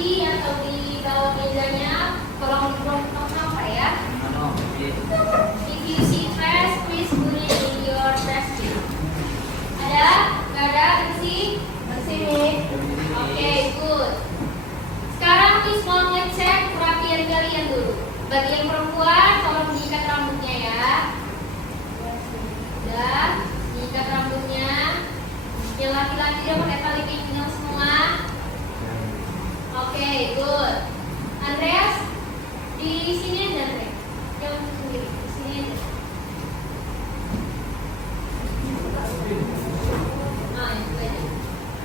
kursi atau di bawah mejanya, tolong dibuang tong sampah ya. If you see trash, please put it in your trash bin. Ada? Nggak ada? Bersih? Bersih. Oke, good. Sekarang please mau ngecek kerapian kalian dulu. Bagi yang perempuan, tolong diikat rambutnya ya. Udah, diikat rambutnya. Yang laki-laki udah pakai tali pinggang semua. Oke, good. Andreas, di sini aja Andreas. Jangan sendiri, di sini aja.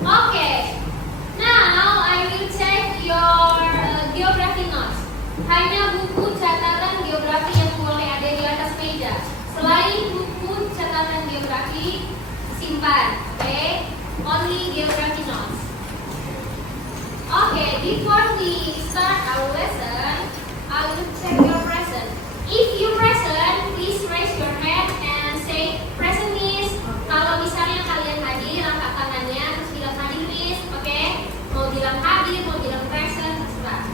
Oke. Now I will check your geography notes. Hanya buku catatan geografi yang boleh ada di atas meja. Selain buku catatan geografi, simpan. Oke, only geography notes. Okay, before we start our lesson, I will check your present. If you present, please raise your hand and say present miss. Kalau misalnya kalian hadir, angkat tangannya terus bilang hadir miss. Oke, mau bilang hadir, mau bilang present, terserah.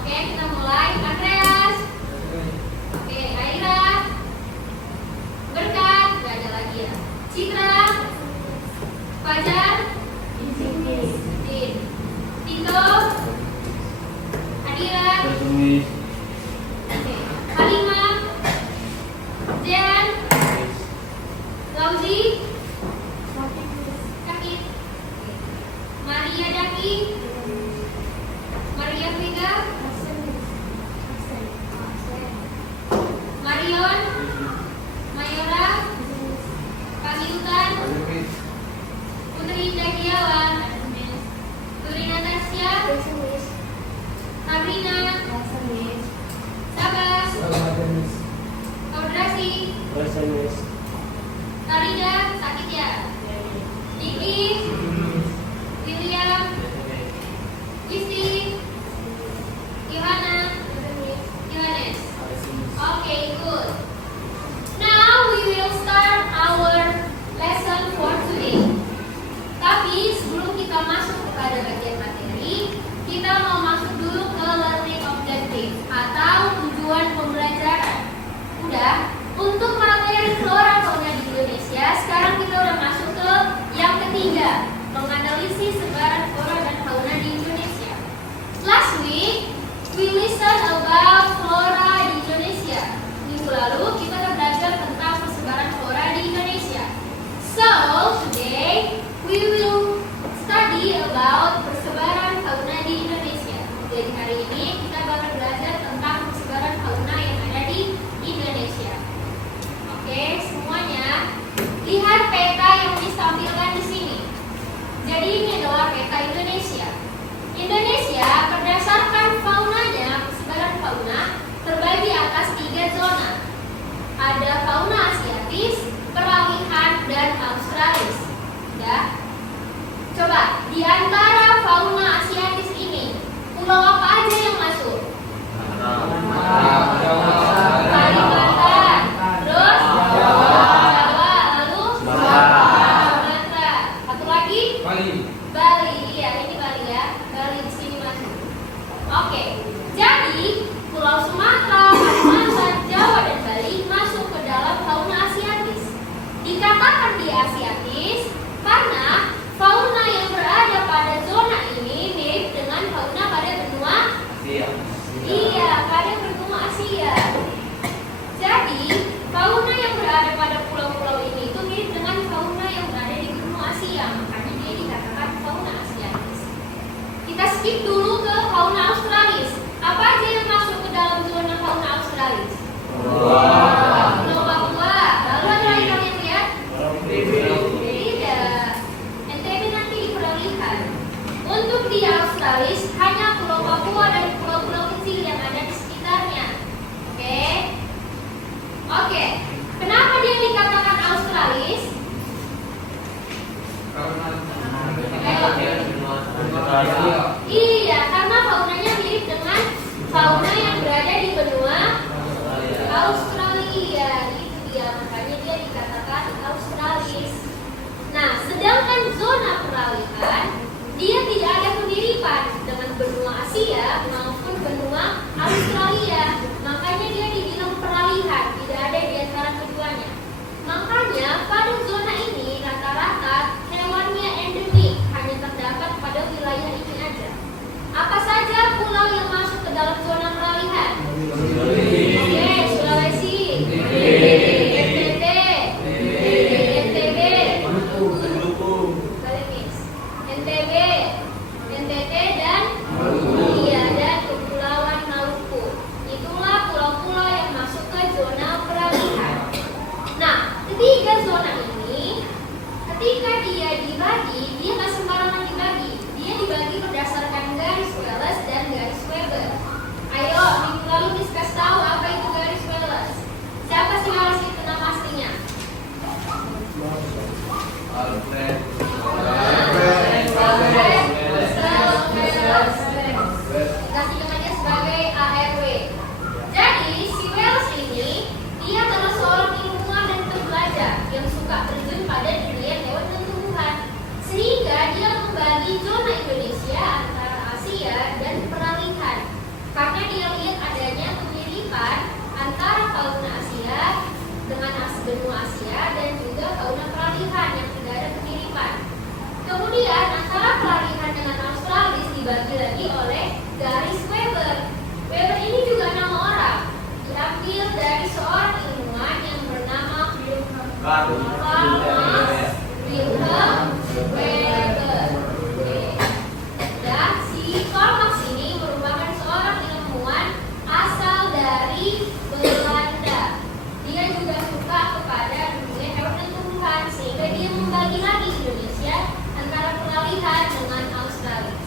Oke, kita mulai. Andreas. Oke, Aira. Berkat, nggak ada lagi ya. Citra. Fajar. Din. Tito. Hadiran. Oke. Halimah. Jan. Lauzi. Sakit. Maria Daki. Maria Vega. Marion. Mayora. Pamiutan. Putri Dagiawan. Putri Natasha. Sabrina. Sabas. Kaudrasi. Tarida. Sakit ya. Diki. William. Isti. Yohana. Yohanes. Okay, good. Now we will start our lesson for today. Tapi sebelum kita masuk kepada bagian materi, kita mau masuk dulu ke learning objective atau tujuan pembelajaran. Udah, untuk materi flora fauna di Indonesia, sekarang kita udah masuk ke yang ketiga, menganalisis sebaran flora dan fauna di Indonesia. Last week, we listen about flora di Indonesia. Minggu lalu kita udah belajar tentang persebaran flora di Indonesia. So, today we will study about persebaran fauna di Indonesia. Jadi hari ini kita bakal belajar tentang persebaran fauna yang ada di Indonesia. Oke, semuanya lihat peta yang ditampilkan di sini. Jadi ini adalah peta Indonesia. Indonesia berdasarkan faunanya, persebaran fauna terbagi atas 3 zona. Ada fauna asiatis, peralihan, dan australis. Ya. Coba di antara fauna asiatis ini, pulau apa aja yang masuk? Kalimantan, terus Jawa, lalu Sumatera. Satu lagi? Bali. Iya, ini Bali ya. Bali di sini masuk. Oke. Jadi Pulau Sumatera, Kalimantan, Jawa, dan Bali masuk ke dalam fauna asiatis. Dikatakan di asiatis karena fauna yang berada pada zona ini mirip dengan fauna pada benua Asia. Iya, pada benua Asia. Jadi, fauna yang berada pada pulau-pulau ini itu mirip dengan fauna yang berada di benua Asia. Makanya dia dikatakan fauna asiatis. Kita skip dulu ke fauna australis. Apa aja yang masuk ke dalam zona fauna australis? Pulau Papua. Lalu ada lagi kalian lihat? Tidak. tiga zona ini, ketika dia dibagi, dia nggak sembarangan dibagi. Dia dibagi berdasarkan garis Wallace dan garis Weber. Ayo, minggu lalu Miss kasih tahu apa itu garis Wallace. Siapa sih harus itu nama aslinya? Alfred. Kasih namanya sebagai ARW. Jadi si Wells ini dia adalah seorang ilmuwan dan pembelajar yang suka terjun pada dunia hewan dan tumbuhan, sehingga dia membagi zona Indonesia antara Asia dan peralihan. Karena dia lihat adanya kemiripan antara fauna Asia dengan benua Asia dan juga fauna peralihan yang tidak ada kemiripan. Kemudian antara peralihan dengan Australis dibagi lagi oleh garis Weber. Weber ini juga nama orang, diambil dari seorang ilmuwan yang bernama Karl Max Wilhelm Weber. Dan si Karl Max ini merupakan seorang ilmuwan asal dari Belanda. Dia juga suka kepada dunia hewan dan tumbuhan, sehingga dia membagi lagi Indonesia antara peralihan dengan Australia.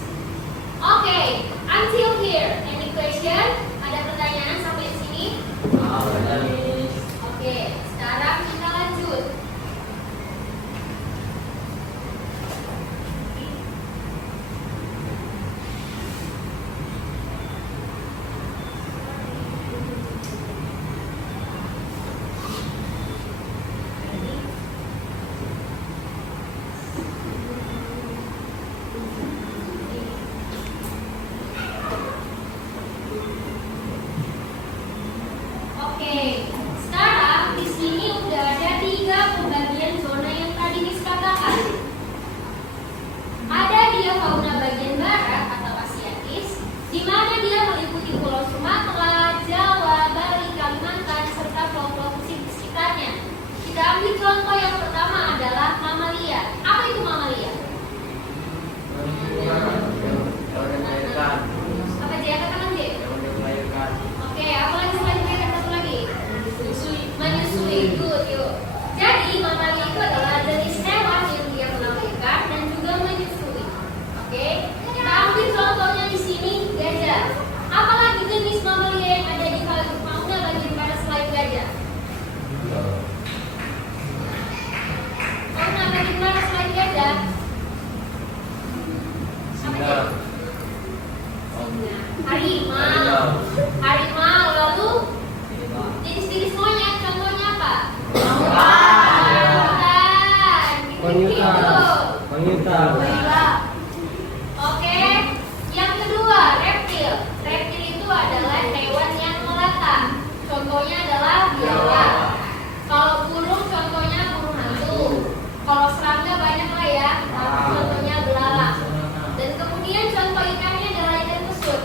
Oke, until here, any question? Ada pertanyaan sampai di sini? Oke, sekarang kita lanjut. Oke, sekarang di sini udah ada 3 pembagian zona yang tadi disebutkan. Ada dia fauna bagian barat atau Asiatis, di mana dia meliputi Pulau Sumatera, Jawa, Bali, Kalimantan, serta pulau-pulau di sekitarnya. Kita ambil contoh yang pertama adalah mamalia. Apa itu mamalia? Apa dia katakan dia? Oke, apa lagi selanjutnya? Satu lagi. Menyusui. Good, yuk. Jadi mamalia itu adalah jenis hewan yang dia melahirkan dan juga menyusui. Oke, kita ambil contohnya di sini gajah. Apalagi jenis mamalia yang ada di fauna bagian barat selain gajah? Fauna bagian barat selain gajah? Apa dia? Harimau. Harimau, lalu jenis-jenis monyet, contohnya apa? Monyet. Oke, yang kedua reptil. Reptil itu adalah hewan yang melata. Contohnya adalah biawak. Kalau burung, contohnya burung hantu. Kalau serangga banyak lah ya. Contohnya belalang. Dan kemudian contoh ikannya adalah ikan pesut.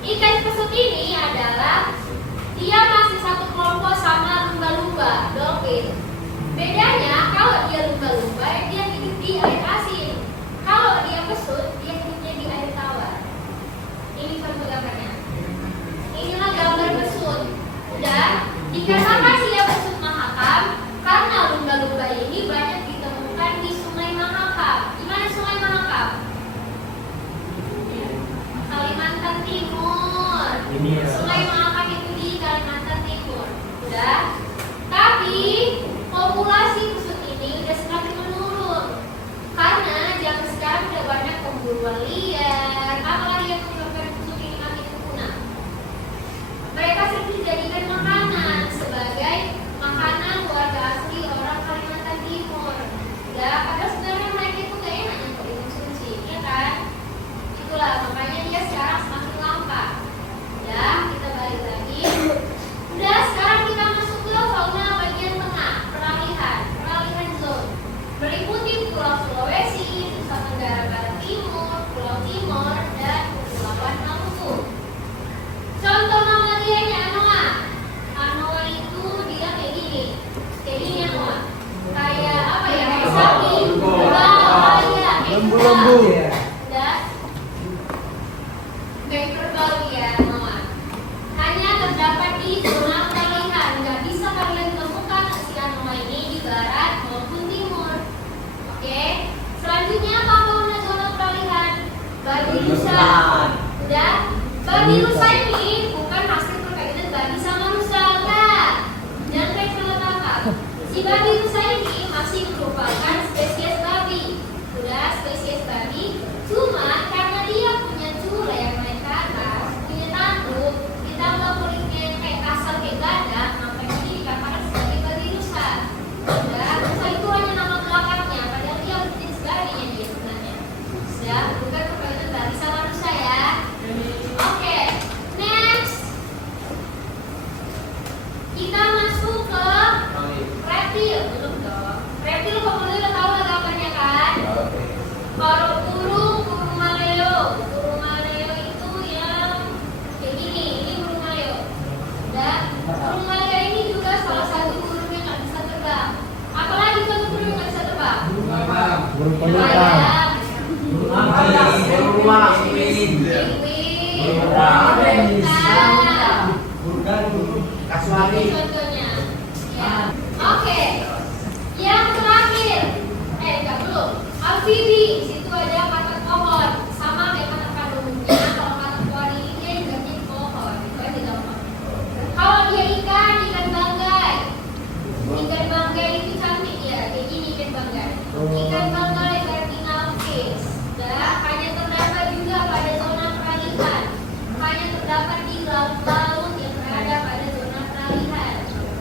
Ikan pesut ini adalah dia masih satu kelompok sama lumba-lumba, dolphin. Bedanya kalau dia lumba-lumba dia hidup di air asin. Kalau dia pesut dia hidupnya di air tawar. Ini contoh gambarnya. Inilah gambar pesut. Dan dikatakan dia pesut Mahakam karena lumba-lumba ini banyak ditemukan di Sungai Mahakam. Di mana Sungai Mahakam? Kalimantan Timur. Sungai Mahakam itu di Kalimantan Timur. Udah. Tapi populasi pesut ini udah semakin menurun karena zaman sekarang udah banyak pemburuan liar. Apalagi yang menyebabkan pesut ini makin punah. Mereka sering dijadikan makanan sebagai makanan warga asli orang Kalimantan Timur. Ya, padahal sebenarnya mereka itu gak enak untuk dikonsumsi, ya kan? Itulah makanya dia sekarang semakin langka. Ya, kita balik lagi. Udah, sekarang kita masuk ke fauna bagian tengah, peralihan zone. Meliputi Pulau Sulawesi, Nusa Tenggara Barat Timur, Pulau Timor, dan Kepulauan Maluku. Contoh mamalianya anoa. Anoa itu dia kayak gini. Kayak gini anoa. Kayak apa ya? Kayak sapi, buaya, Lembu-lembu. udah. Kayak kerbau ya anoa. Hanya terdapat di zona peralihan. Nggak bisa kalian temukan si anoa ini di barat babi rusa ini bukan hasil perkawinan babi sama rusa, enggak. Jangan kayak salah tangkap. Si babi rusa ini masih merupakan spesies babi. Udah spesies babi, cuma karena dia punya cula yang naik ke atas, punya tanduk, ditambah kulitnya yang kayak kasar kayak gada, makanya ini dikatakan sebagai babi rusa. Udah, rusa itu hanya nama belakangnya, padahal dia jenis babinya dia sebenarnya. Sudah, bukan perkawinan babi sama rusa ya. Oke, next kita masuk ke reptil. Belum dong. Reptil kamu udah tahu lah gambarnya kan? Kalau burung maleo. Burung maleo itu yang kayak gini. Ini burung maleo. Dan burung maleo ini juga salah satu burung yang nggak bisa terbang. Apalagi satu burung yang nggak bisa terbang? Burung pelukan. Ini contohnya. Ya. Oke. Yang terakhir, enggak belum. Amfibi, di situ ada kata pohon, sama kayak kata pada umumnya. Kalau kata pohon ini dia juga jadi pohon, itu aja gampang. Kalau dia ikan banggai. Ikan banggai itu cantik ya, kayak gini ikan banggai. Ikan banggai cardinal case. Dan hanya terdapat juga pada zona peralihan. Hanya terdapat di laut-laut yang berada pada zona peralihan.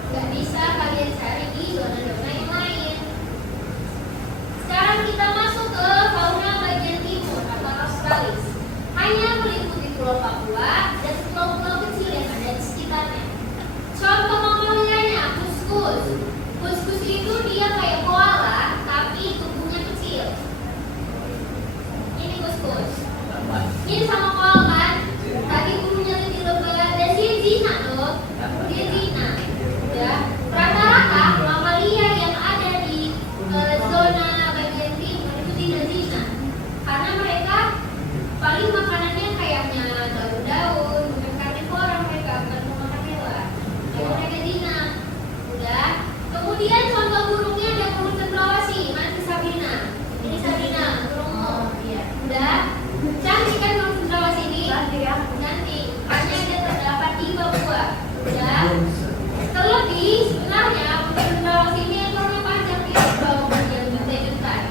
Gak bisa kalian cari di zona-zona yang lain. Sekarang kita masuk ke fauna bagian timur atau Australis. Hanya meliputi Pulau Papua dan pulau-pulau kecil yang ada di sekitarnya. Contoh mamalianya, kuskus. Kuskus itu dia kayak koala, tapi tubuhnya kecil. Ini kuskus. Ini sama koala kan? Tapi bulunya lebih lebat dan dia zina loh. Dia zina. Ya. Rata-rata mamalia yang ada di zona bagian timur itu tidak zina. Karena mereka paling makanannya kayaknya daun-daun, bukan karnivora mereka, bukan pemakan hewan. Jadi mereka zina. Udah. Kemudian contoh burungnya ada burung cendrawasih. Mana si Sabrina? Ini Sabrina, burungmu. Iya. Udah. Cantik kan burung cendrawasih ini? Cantik ya. Cantik. Hanya ada terdapat di Papua. Udah. Terlebih sebenarnya burung cendrawasih ini ekornya panjang di bawah bagian juntai-juntai.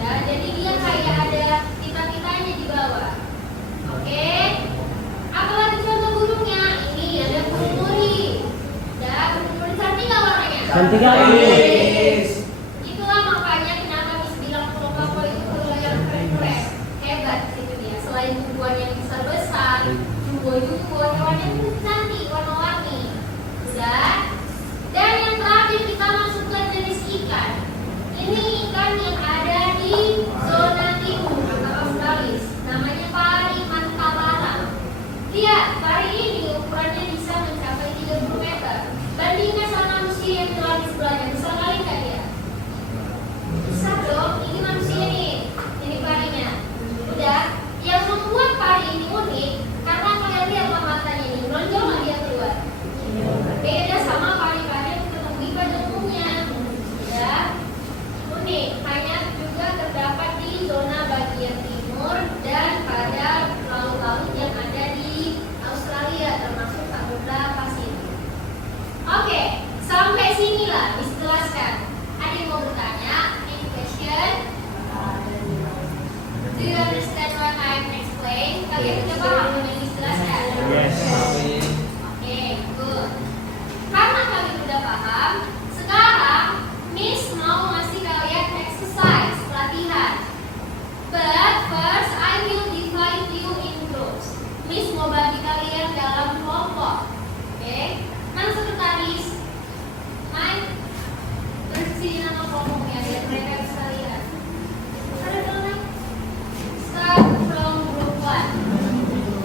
Ya, jadi dia kayak ada pita-pitanya di bawah. Oke. Apalagi contoh burungnya? Ini ada burung muri. Ya, burung muri cantik nggak warnanya? Cantik kali. Itulah makanya kenapa Miss bilang Pulau Papua itu pulau yang keren-keren. Hebat itu dia. Selain tumbuhan yang besar-besar, jumbo-jumbo, hewannya pun cantik, warna-warni. Sudah. Dan yang terakhir kita masuk ke jenis ikan. Ini ikan yang ada di zona timur atau Australis. Namanya pari mantabara. Lihat, pari ini ukurannya bisa mencapai 30 meter. Bandingkan sama manusia yang telah di sebelahnya. Bisa kali nggak dia? Bisa dong. Ini manusia nih. Ini parinya. Udah. Yang membuat pari ini unik karena kalian lihat matanya ini. Lonjong nggak dia keluar? Beda sama pari-pari yang ketemu pada umumnya. Ya. Unik. Hanya juga terdapat di zona bagian timur dan pada laut-laut yang ada di Australia termasuk Samudra Pasifik. Oke, sampai sinilah dijelaskan. Ada yang mau bertanya? Any question? Do you understand what I'm explain? Kalian sudah paham apa yang dijelaskan? Yes. Oke, good. Karena kalian sudah paham, sekarang Miss mau ngasih kalian exercise, latihan. But first I will divide you in groups. Miss mau bagi kalian dalam kelompok. Oke? Mana sekretaris? Mike, bersihin nama kelompoknya biar mereka bisa lihat. Ada dong, Mike? Start from group 1.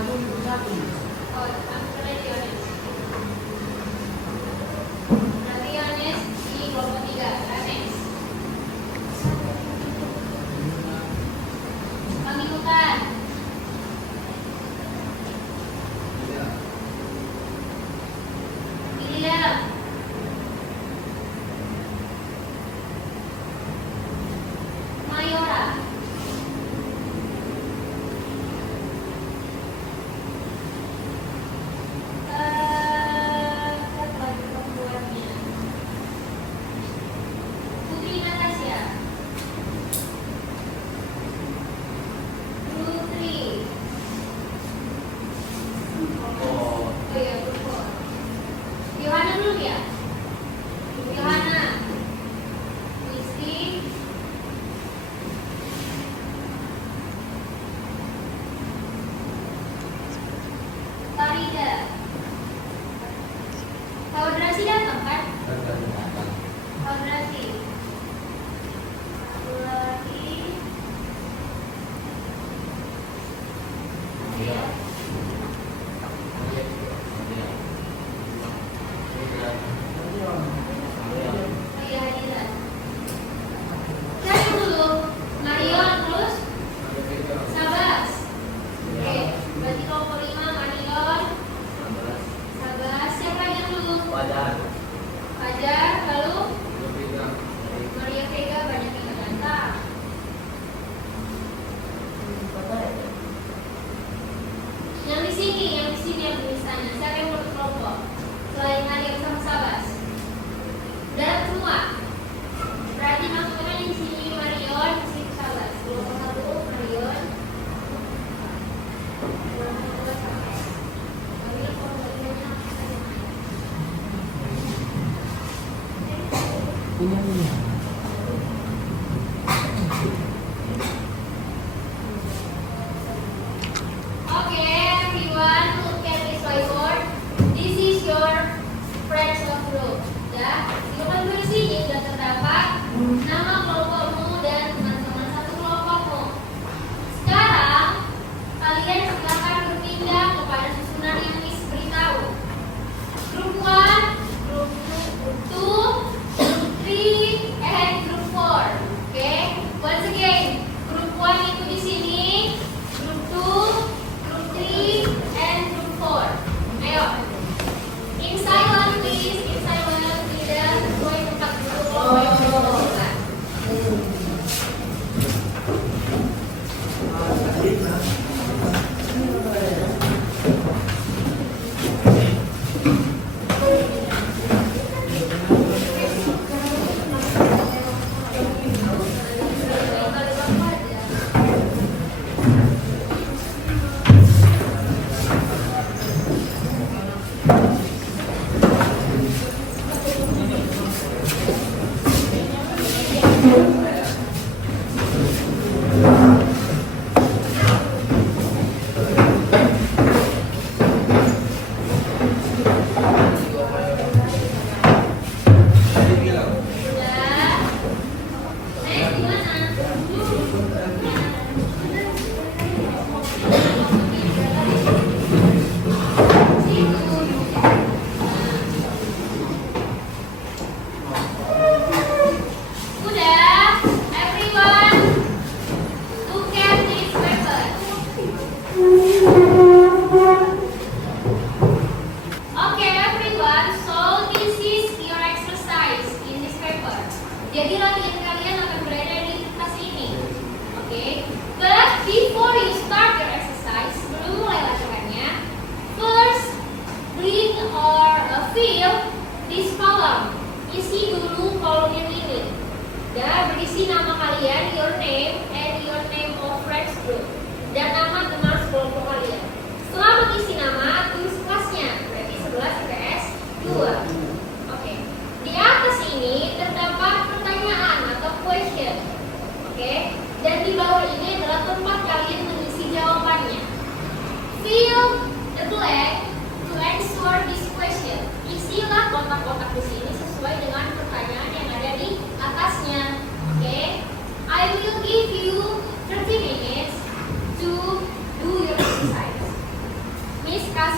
Oh, I'm ready, Yohanes. Berarti Yohanes di kelompok 3. Yohanes. Pengikutan. William. Mayora. Siapa lagi perempuannya? Putri Natasha. Putri. Oh iya, betul. Yohana belum ya? Yohana. Isi. Farida. Kaudrasi datang kan? Kaudrasi. Satu lagi. Ya. Oh iya, Hadira. Cari dulu. Marion terus Sabas. Oke, berarti kelompok 5 Marion, Sabas. Siapa lagi yang dulu? Fajar, lalu Maria Vega, banyak yang datang. Yang di sini yang tulisannya. Siapa yang mau kelompok? Selain Mariam sama Sabas. Udah semua. Berarti masuknya di sini Marion, di sini Sabas. Kelompok 1 Marion. Kelompok 2 Sabas. Ambil kelompok 3 nya. Ini. Okay, everyone, look at this whiteboard. This is your friends of group. Ya, silakan tulis sini dan terdapat nama kelompokmu dan teman-teman satu kelompokmu. Sekarang kalian silakan berpindah kepada susunan yang Miss beritahu. Group 1, group 2, group 3, and group 4. Okay, once again, group 1 itu di sini, group 2, group 3, and group 4. Ayo, in silent please, in silent, tidak sesuai tempat duduk kelompok yang ditentukan.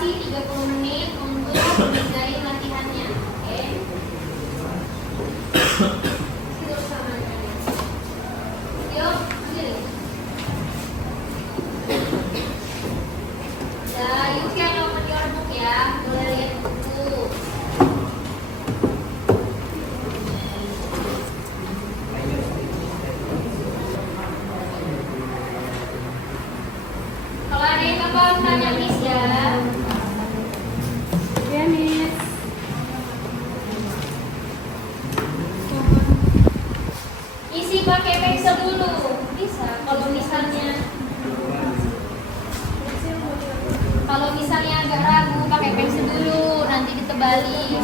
durasi 30 menit untuk mengerjain latihannya. Oke. Tidur sama kalian. Yuk, sini. Nah, you can open your book ya. Boleh lihat buku. Kalau ada yang apa tanya Miss ya. Ya, Miss. Isi pakai pensel dulu. Bisa. Kalau misalnya agak ragu pakai pensel dulu, nanti ditebali.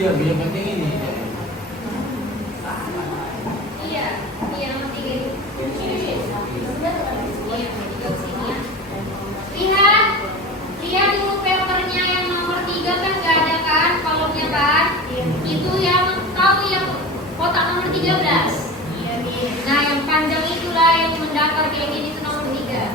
Iya, yang penting ini. Iya, nomor 3 ini. Iya, sini ya. Lihat dulu papernya yang nomor 3 kan nggak ada kan, kolomnya kan? Itu yang tahu yang kotak nomor 13. Nah, yang panjang itulah yang mendaftar kayak gini itu nomor 3.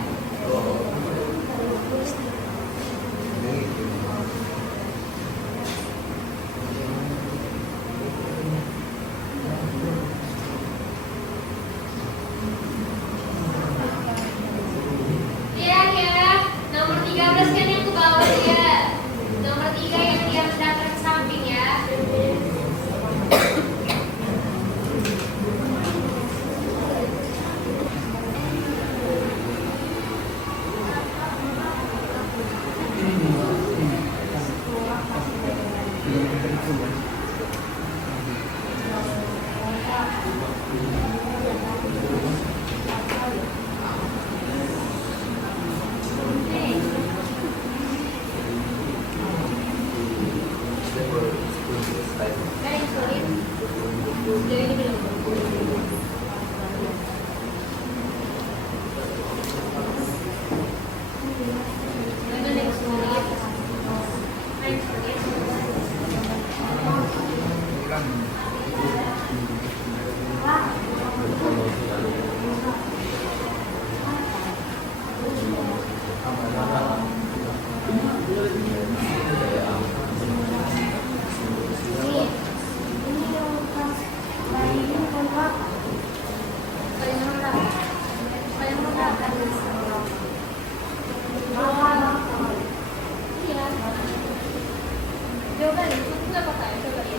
Lihat ya, nomor 13 kan yang ke bawah ya. Nomor 3 yang dia mendaftar ke samping ya. Garing sulit. Jadi belum. Mana yang sulit? Yang sulit. Coba nih, nggak apa-apa ya, coba ya.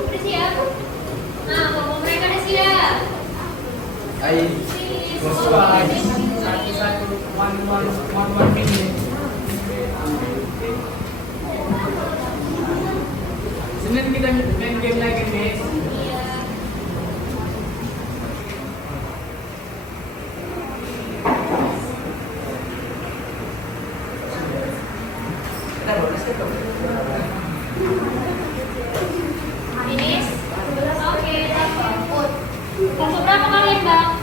Udah siap? Nah, kalau mereka udah siap. Ayo. One minute. Senin kita main game lagi nih. Iya. Finish? Oke, put. Pukul berapa kalian, Bang?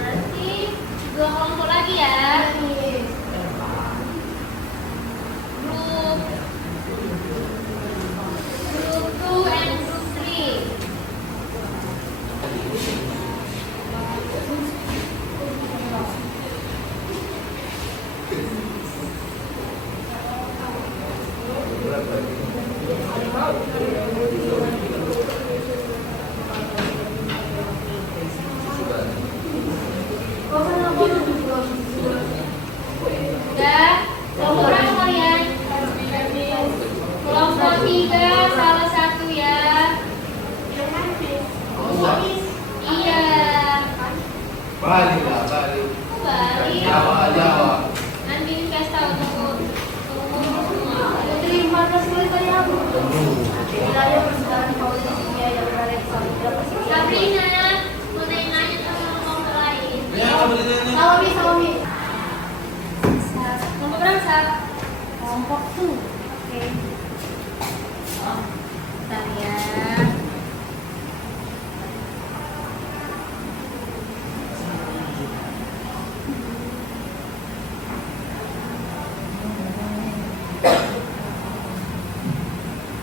Berarti dua kelompok lagi ya. Group 2 and group 3. Udah, kelompok berapa kalian? Kelompok 3 salah satu ya. Iya. Balik lah, balik. Balik. Jawa. Nanti kasih tahu tunggu semua. Putri 14 kali tadi aku. Sabrina, mau nanya sama kelompok lain. Ya, balik ini. Sawi. Kelompok berapa, Sab? Kelompok tuh. Oke. Bentar ya.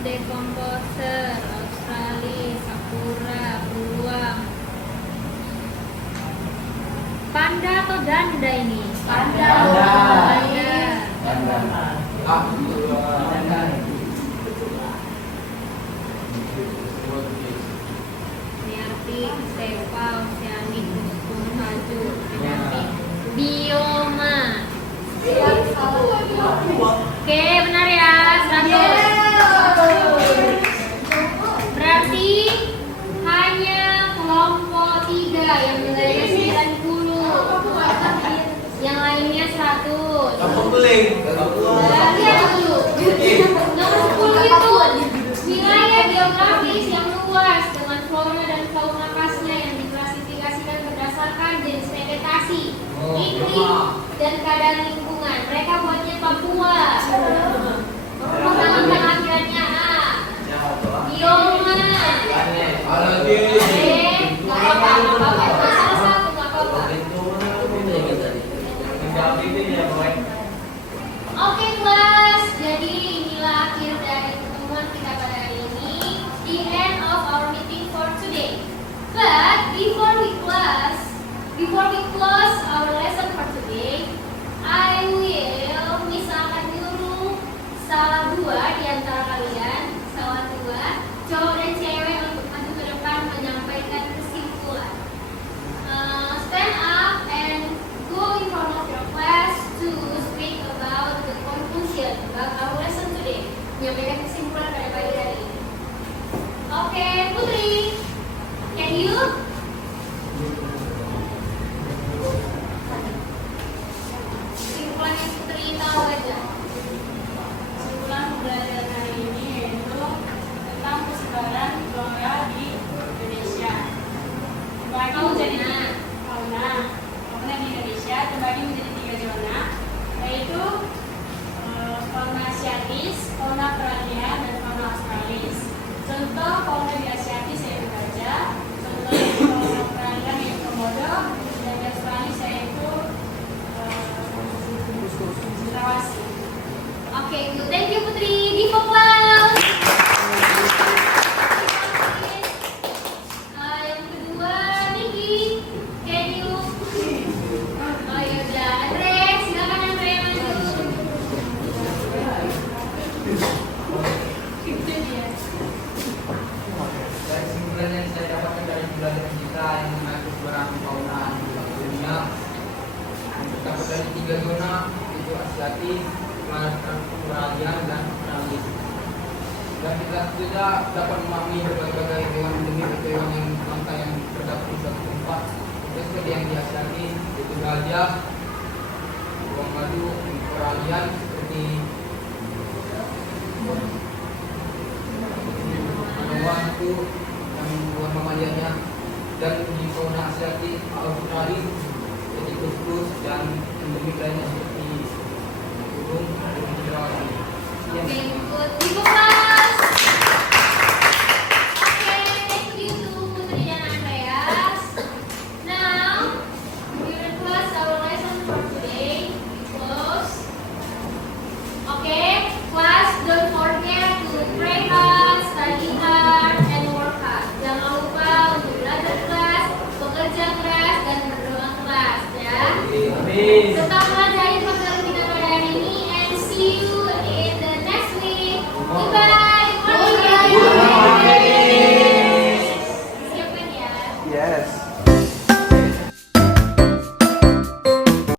Decomposer, Australia, Sakura, Beruang. Panda atau danda ini? Panda. Niarti, Stepa, Oceanic, Maju, Niarti, Bioma. Oke, benar ya, 100. Berarti hanya kelompok 3 yang nilainya 90. Yang lainnya 100. Kamu beli. Lihat dulu. Nomor 10 itu wilayah geografis yang luas dengan flora dan fauna khasnya yang diklasifikasikan berdasarkan jenis vegetasi, iklim, dan keadaan lingkungan. Mereka buatnya Papua. Pertama akhirannya A. Bioma. Nggak apa-apa. Itu salah satu, nggak apa-apa. Oke kelas, jadi inilah akhir dari pertemuan kita pada hari ini. The end of our meeting for today. But before we close our lesson for today, I will misalkan dulu salah 2 di antara kalian, salah 2, cowok dan cewek untuk maju ke depan menyampaikan kesimpulan. Stand up and go in front of your class to speak about the conclusion about our lesson today. Menyampaikan kesimpulan pada pagi hari ini. Oke, Putri, can you? Kesimpulan yang Putri tahu aja. Kesimpulan pembelajaran hari ini yaitu tentang persebaran flora di Indonesia. Dibagi menjadi fauna di Indonesia terbagi menjadi 3 zona, yaitu fauna asiatis, fauna perania, dan fauna australis. Contoh fauna di asiatis yaitu gajah, contoh fauna perania yaitu komodo, dan australis yaitu sulawesi. Oke, good. Thank you Putri. Give applause. Yang kedua, Niki, can you? Oh ya udah, Andre, silakan Andre maju. Itu dia. Dari kesimpulan yang saya dapatkan dari pembelajaran kita yang mengenai persebaran fauna di dunia, terdapat dari 3 zona, yaitu asiatis, peralihan, dan peralihan. Dan kita dapat memahami berbagai hewan endemik atau hewan yang langka yang itu yang bukan mamalianya, dan di fauna asiatik Australia, Etikus dan endemik lainnya seperti burung cendrawasih. Oke, good. Ibu kelas. Oke, thank you to Putri dan Andreas. Now, we will close our lesson for today. Close. Okay, class, don't forget to pray hard, study hard, and work hard. Jangan lupa untuk belajar keras, bekerja keras, dan berdoa keras, ya. Amin. Tetap pelajari pelajaran kita pada hari ini, and see you in the next week. Goodbye. Good morning. Siapkan ya. Yes.